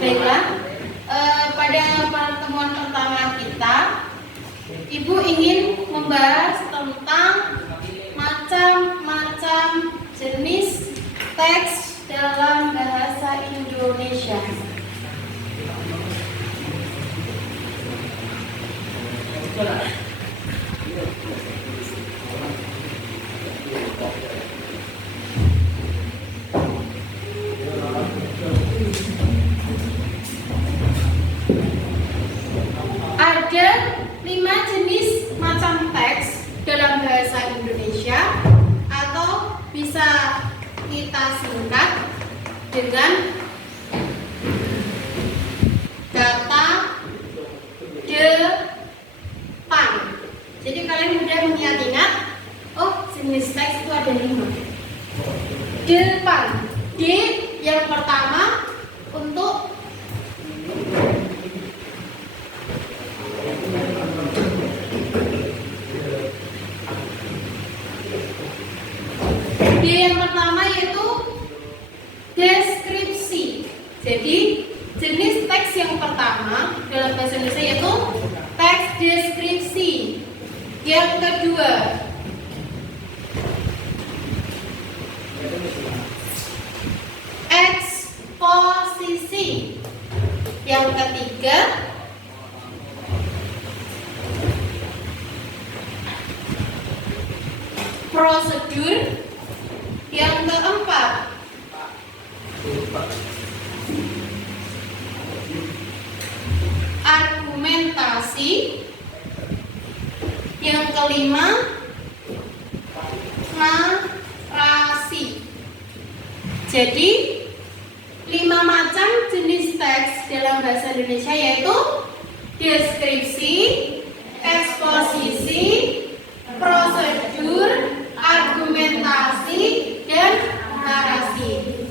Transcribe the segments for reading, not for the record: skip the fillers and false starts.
Baiklah, pada pertemuan pertama kita, Ibu ingin membahas tentang macam-macam jenis teks dalam bahasa Indonesia. Ada 5 jenis macam teks dalam bahasa Indonesia, atau bisa kita singkat dengan kata depan. Jadi kalian mudah mengingat-ingat, oh jenis teks itu ada 5. Depan, D yang pertama untuk D yang pertama yaitu deskripsi. Jadi jenis teks yang pertama dalam bahasa Indonesia yaitu teks deskripsi. Yang kedua eksposisi. Yang ketiga prosedur. Yang keempat argumentasi. Yang kelima narasi. Jadi 5 macam jenis teks dalam bahasa Indonesia yaitu deskripsi, eksposisi, prosedur, argumentasi, dan narasi.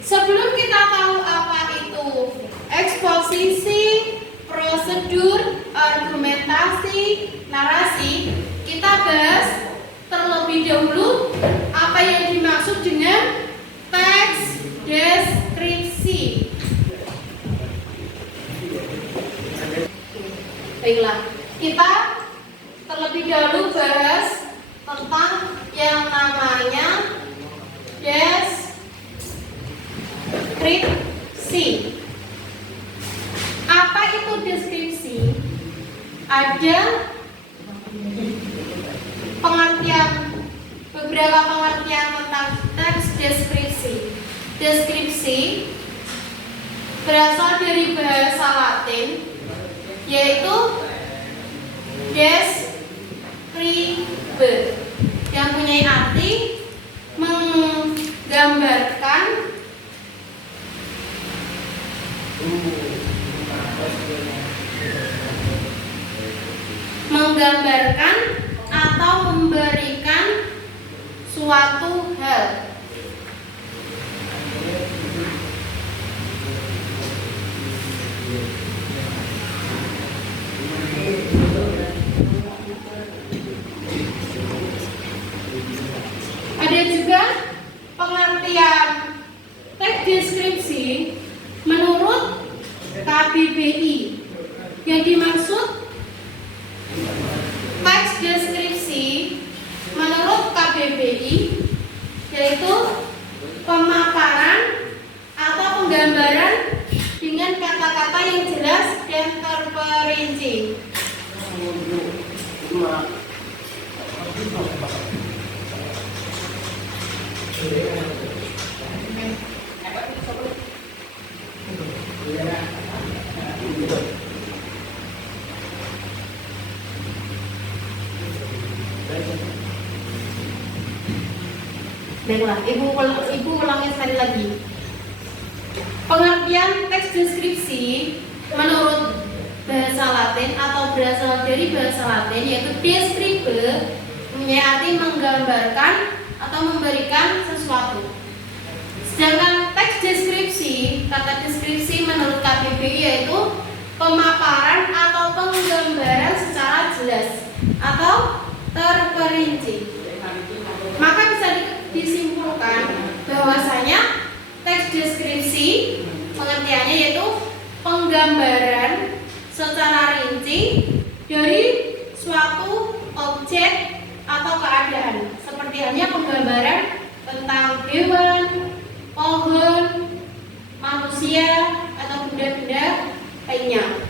Sebelum kita tahu apa itu eksposisi, prosedur, argumentasi, narasi, kita bahas terlebih dahulu apa yang dimaksud dengan teks deskripsi. Baiklah, kita terlebih dahulu bahas tentang yang namanya deskripsi. Apa itu deskripsi? Ada beberapa pengertian tentang teks deskripsi. Deskripsi berasal dari bahasa Latin yaitu describe, yang punya arti menggambarkan atau memberikan suatu hal. Ada juga pengertian teks deskripsi menurut KBBI. Yang dimaksud teks deskripsi menurut KBBI yaitu pemaparan atau penggambaran dengan kata-kata yang jelas dan terperinci. Baiklah, ibu ulangi sekali lagi. Pengertian teks deskripsi menurut bahasa Latin atau berasal dari bahasa Latin yaitu describe, mempunyai arti menggambarkan atau memberikan sesuatu. Sedangkan teks deskripsi, kata deskripsi menurut KBBI yaitu pemaparan atau penggambaran secara jelas atau terperinci. Maka bisa disimpulkan bahwasanya teks deskripsi, pengertian pengertiannya yaitu penggambaran secara rinci dari suatu objek atau keadaan. Seperti halnya penggambaran tentang hewan, pohon, manusia, atau benda-benda lainnya.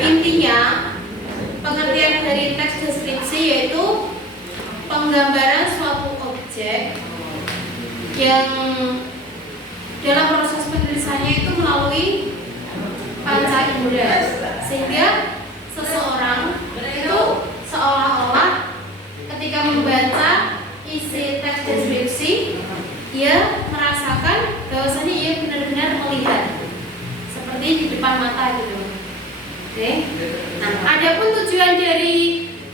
Intinya, pengertian dari teks deskripsi yaitu penggambaran suatu objek yang dalam proses penulisannya itu melalui panca indera, sehingga seseorang itu seolah-olah ketika membaca isi teks deskripsi dia merasakan bahwasanya ia benar-benar melihat seperti di depan mata gitu. Oke. Nah, adapun tujuan dari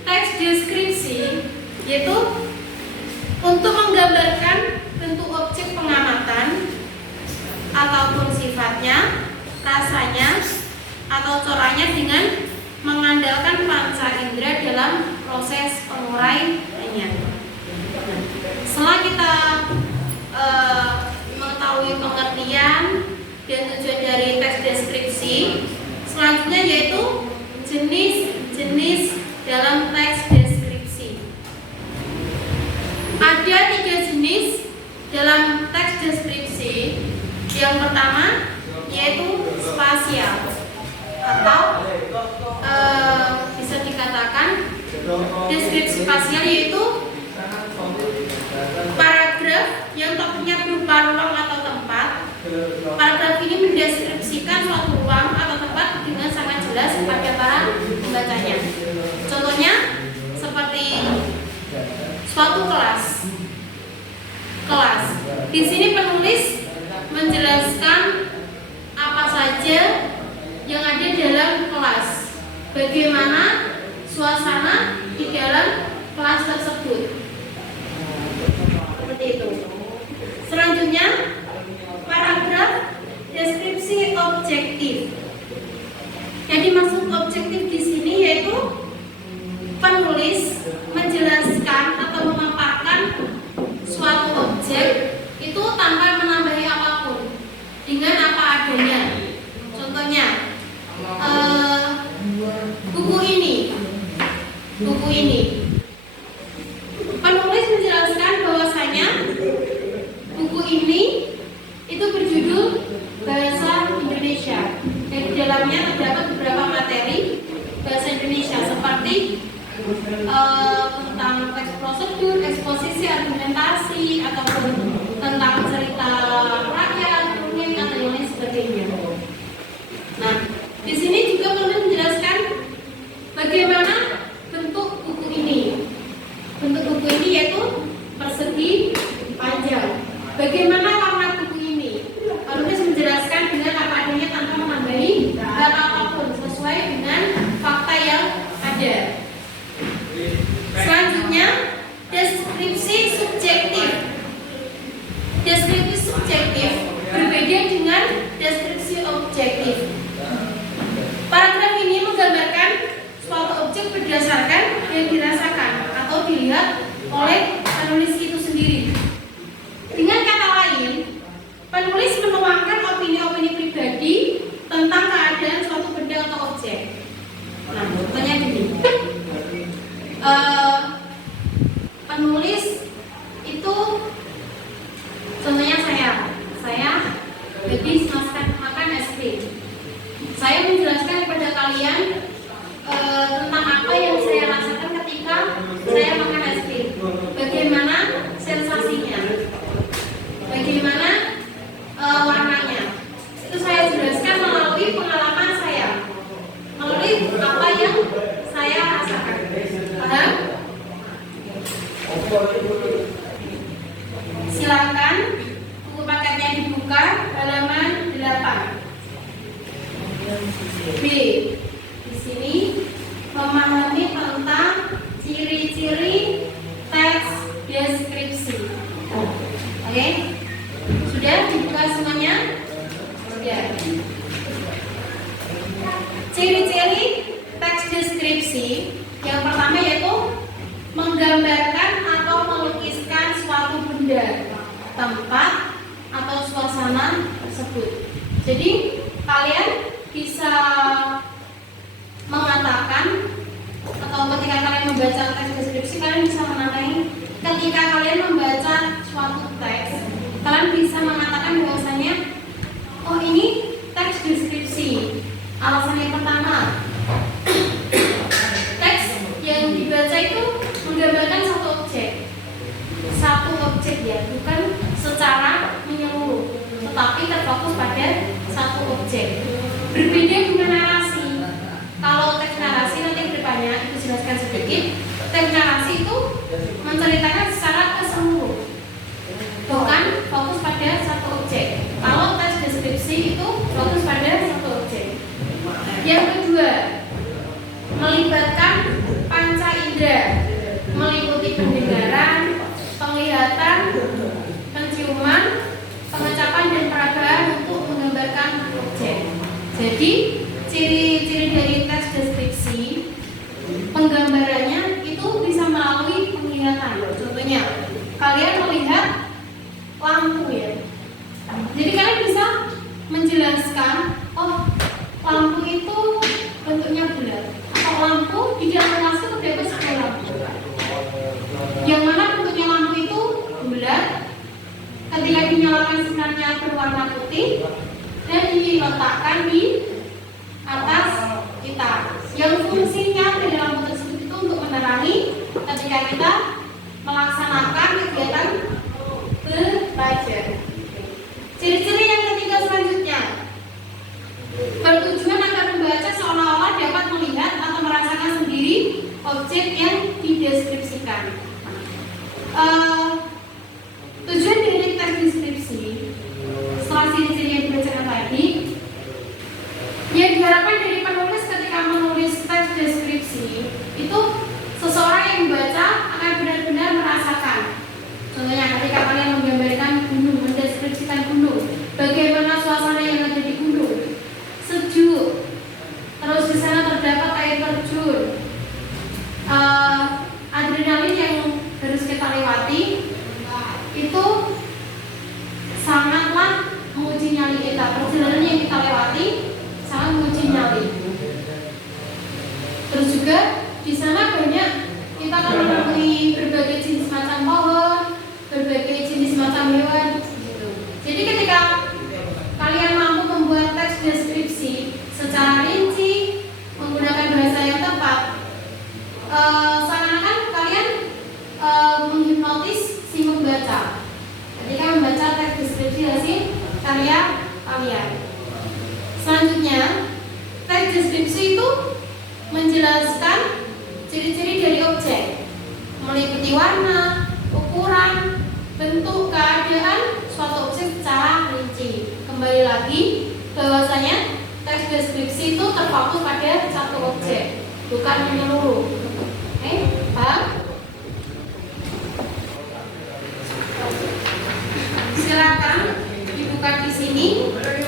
teks deskripsi yaitu untuk menggambarkan bentuk objek pengamatan ataupun sifatnya, rasanya, atau coranya dengan mengandalkan panca indera dalam proses penguraiannya. Setelah kita mengetahui pengertian dan tujuan dari teks deskripsi, selanjutnya yaitu jenis-jenis dalam teks deskripsi. Ada 3 jenis dalam teks deskripsi. Yang pertama yaitu spasial, atau bisa dikatakan deskripsi spasial yaitu paragraf yang topiknya berupa ruang atau tempat. Paragraf ini mendeskripsikan suatu ruang atau tempat dengan sangat jelas kepada para pembacanya. Contohnya seperti suatu kelas. Di sini penulis menjelaskan apa saja yang ada dalam kelas, bagaimana suasana di dalam kelas tersebut. Seperti itu. Selanjutnya, paragraf deskripsi objektif. Yang dimaksud objektif di sini yaitu penulis menjelaskan atau memaparkan suatu objek itu tanpa menambahi apapun, dengan apa adanya. Contohnya, buku ini. Penulis menjelaskan bahwasanya buku ini itu berjudul Bahasa Indonesia. Dan di dalamnya terdapat beberapa materi bahasa Indonesia seperti tentang teks prosedur, eksposisi, argumentasi, ataupun tentang cerita rakyat, dongeng, atau yang lain sebagainya. Nah, di sini juga perlu menjelaskan bagaimana bentuk buku ini. Bentuk buku ini yaitu persegi panjang. Bagaimana warna buku ini? Penulis menjelaskan dengan apa adanya tanpa menambahi hal apapun, sesuai dengan fakta yang ada. Selanjutnya, deskripsi subjektif. Deskripsi subjektif berbeda dengan deskripsi objektif. Paragraf ini menggambarkan suatu objek berdasarkan yang dirasakan atau dilihat oleh penulis itu sendiri. Dengan kata lain, penulis menuangkan opini-opini pribadi tentang keadaan suatu benda atau objek. Nah, contohnya gini. Penulis itu, contohnya saya habis makan es krim. Saya menjelaskan kepada kalian tentang apa yang saya rasakan ketika saya makan es krim. Bagaimana sensasinya, bagaimana warnanya. Itu saya jelaskan melalui pengalaman saya, melalui apa yang saya rasakan. Paham? Silakan buku paketnya dibuka halaman 8. B. Di sini memahami tentang ciri-ciri teks deskripsi. Oke? Sudah dibuka semuanya? Sudah. Ciri-ciri teks deskripsi yang pertama yaitu menggambarkan atau melukis benda, tempat, atau suasana tersebut. Jadi kalian bisa mengatakan, atau ketika kalian membaca teks deskripsi, kalian bisa menandai ketika kalian membaca suatu teks, kalian bisa mengatakan bahwasanya oh ini teks deskripsi. Alasan yang pertama, teks yang dibaca itu menggambarkan satu objek ya, bukan secara menyeluruh, tetapi terfokus pada satu objek. Berbeda dengan narasi. Kalau teks narasi nanti kedepannya itu jelaskan sedikit. Teks narasi itu menceritakan secara keseluruhan, bukan fokus pada satu objek. Kalau teks deskripsi itu fokus pada satu objek. Yang kedua, melibatkan panca indera, meliputi pendengaran, penglihatan, penciuman, pengecapan, dan peragaan untuk menggambarkan objek. Jadi ciri-ciri dari teks deskripsi, penggambarannya itu bisa melalui penglihatan. Contohnya, kalian melihat lampu ya. Jadi kalian bisa menjelaskan, oh lampu itu bentuknya bulat, atau lampu di dalam kelas itu terdapat sebuah lampu. Yang mana bentuknya lampu itu bulat, ketika dinyalakan sinarnya berwarna putih dan diletakkan di atas kita. Yang fungsinya dari lampu tersebut itu untuk menerangi ketika kita melaksanakan kegiatan belajar. Ciri-ciri yang ketiga selanjutnya, bertujuan agar membaca seolah-olah dapat melihat atau merasakan sendiri objek yang dideskripsikan. Tujuan dari teks deskripsi setelah ciri-ciri yang dibacakan tadi, yang diharapkan dari penulis ketika menulis teks deskripsi itu seseorang yang membaca akan benar-benar merasakan. Contohnya ketika kalian menggambarkan gunung, mendeskripsikan gunung, bagaimana suasana yang ada di gunung, sejuk, terus di sana terdapat air terjun, adrenalin yang harus kita lewati, itu sangatlah menguji nyali kita. Perjalanan yang kita lewati sangat menguji nyali. Terus juga di sana banyak kita akan menemui berbagai jenis macam pohon, berbagai jenis macam hewan. Jadi ketika kalian mampu membuat teks deskripsi secara rinci menggunakan bahasa yang tepat, seakan-akan kalian menghipnotis si membaca ketika membaca teks deskripsi hasil karya kalian. Selanjutnya, teks deskripsi itu menjelaskan ciri-ciri dari objek, meliputi warna, ukuran, bentuk, keadaan suatu objek secara rinci. Kembali lagi bahwasanya teks deskripsi itu terfokus pada satu objek, bukan menyeluruh. Oke, paham? Silakan dibuka di sini.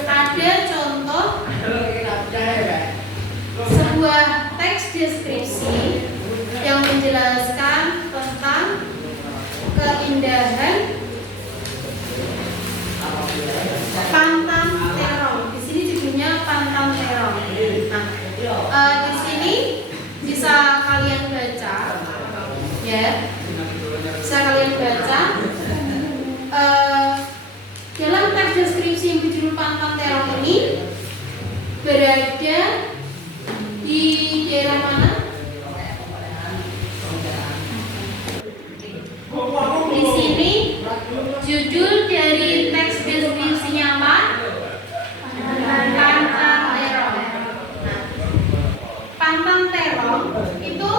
Ada contoh sebuah teks deskripsi yang menjelaskan tentang keindahan Pantang Terong. Di sini judulnya Pantang Terong. Nah, di sini bisa kalian baca, ya. Bisa kalian baca. Dalam teks deskripsi yang berjudul Pantang Terong ini berada di daerah mana? Di sini judul dari teks deskripsinya apa? Pantang Terong. Nah, Pantang Terong itu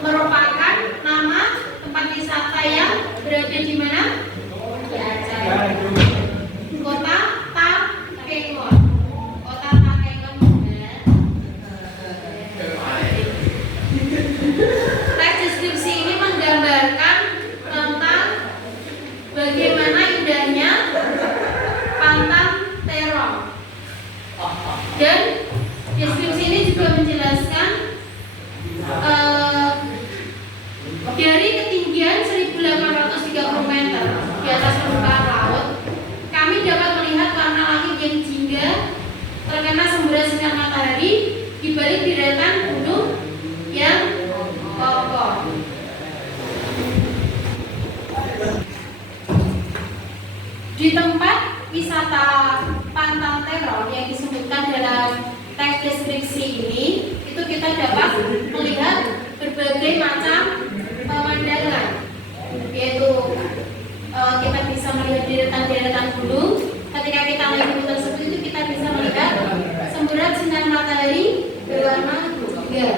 merupakan nama tempat wisata yang berada di mana? Di Aceh. Kota Takengon. Kota Takengon. Teks deskripsi ini menggambarkan tentang bagaimana indahnya Pantang Terong. Dan deskripsi ini juga menjelaskan dari ketinggian 1830 meter matahari di balik deretan gunung yang kokoh. Di tempat wisata Pantang Terong yang disebutkan dalam teks deskripsi ini, itu kita dapat melihat berbagai macam pemandangan, yaitu kita bisa melihat deretan-deretan gunung. Ketika kita melihat gunung tersebut, itu kita bisa melihat semburat sinar matahari berwarna biru.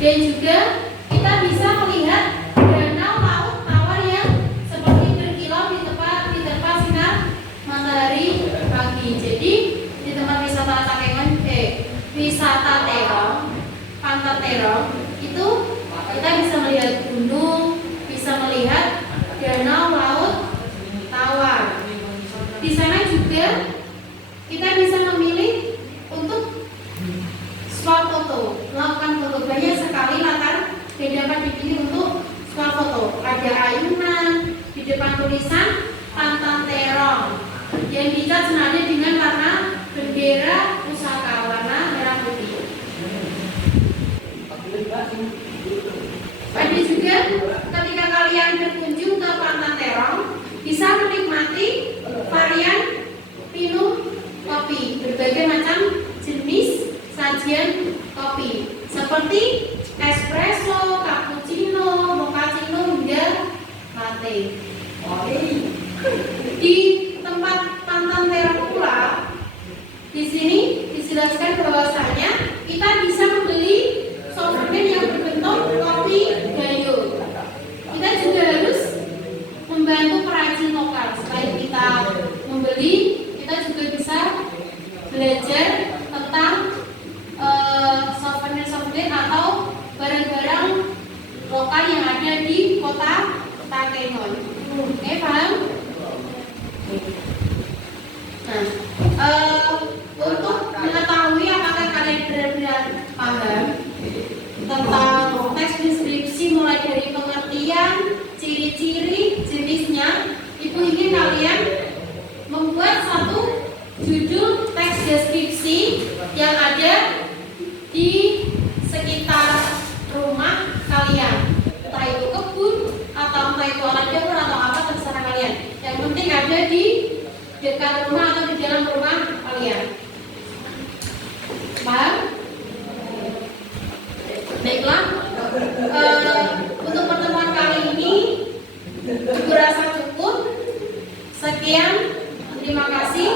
Dan juga kita bisa melihat danau laut tawar yang seperti berkilau di tempat sinar matahari pagi. Jadi di tempat wisata wisata Terong, Pantai Terong itu kita bisa melihat gunung, bisa melihat danau laut tawar. Di sana juga kita bisa memilih untuk swafoto, melakukan foto. Banyak sekali latar yang dapat dipilih untuk swafoto. Ada ayunan di depan tulisan Pantang Terong yang dicat senada dengan warna bendera pusaka warna merah putih. Ada juga ketika kalian berkunjung ke Pantang Terong, bisa menikmati varian minum kopi, berbagai macam jenis sajian kopi seperti espresso, cappuccino, mochaccino hingga latte. Di tempat Pantang Terong pula, di sini dijelaskan bahwasanya kita bisa membeli souvenir yang berbentuk kopi gayo. Kita juga harus membantu perajin lokal. Selain kita membeli, kita juga bisa belajar tentang souvenir atau barang-barang lokal yang ada di kota Takengon. Oke, paham? Nah, untuk mengetahui apakah kalian benar-benar paham tentang teks deskripsi mulai dari pengertian, ciri-ciri, jenisnya, Ibu ingin kalian membuat satu judul teks deskripsi yang ada di sekitar rumah kalian, entah itu kebun atau entah itu alat dapur atau apa, terserah kalian. Yang penting ada di dekat rumah atau di dalam rumah kalian. Paham? Baiklah, untuk pertemuan kali ini aku rasa cukup. Sekian, terima kasih.